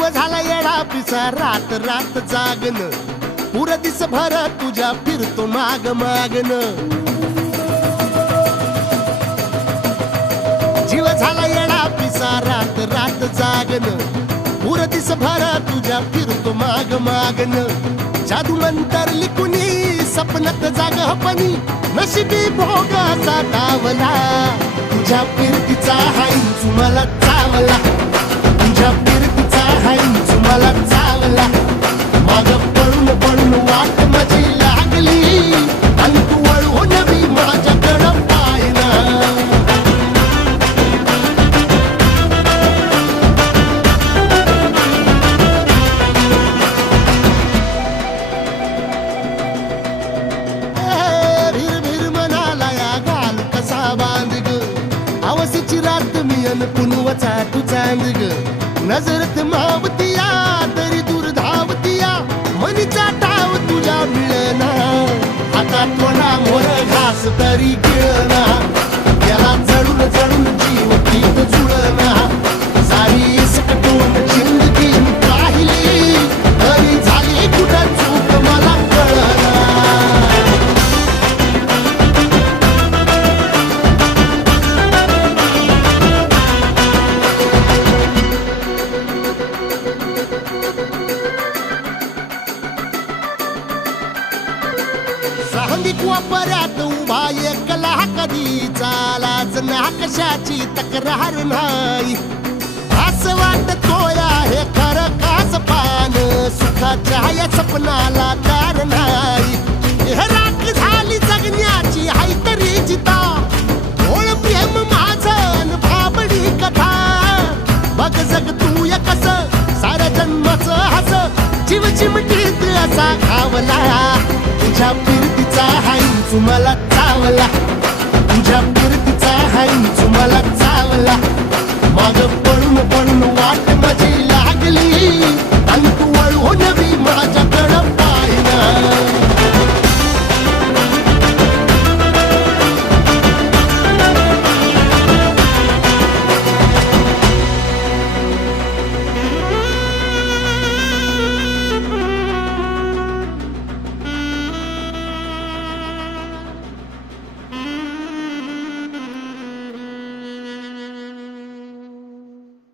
जीव झाला येडा पिसा रात रात जागन पुर दिस भर तुझ्या फिरतो माग मागन जीव झाला येडा पिसा रात रात जागन पुर दिस भर तुझ्या फिरतो माग मागन जादू मंतर लिकुनी सपनात जाग हपनी नशिबी भोगाचा डावला तुझ्या फिरतीचा हाईंच मला चावला तुझ्या फिरतीचा हाईंच मला चावला माग पळून पळून वाट माझी लागली आणि तू वळून मी माझ्याकडं पाहिना पुनवचा तू चांद ग नजरत मावतिया तरी दूर धावतिया मनीचा टाव तुझ्या मिळना हातात थोडा मोर घास तरी गिळना याला जळून जळून जीव गीत जुळना सारी सकटून जिंदगी पाहिली तरी झाली कुठं चूक मला कळना सांगिक वापऱ्यात उभा एकला कधी चालाच ना कशाची तक्रार नाही असं वाटतोय हे खरं काच पान सुखाच्या या सपनाला दार नाही हे राख झाली जगण्याची हाय तरी जिता ओळ प्रेम माझं भाबडी कथा बघ जग तू या कस साऱ्या जन्माचं हस जीव चिमटीत असा खावला तुझ्या फिरतीचा हाईंच मला चावला तुझ्या फिरतीचा हाईंच मला चावला माग पळून पळून वाट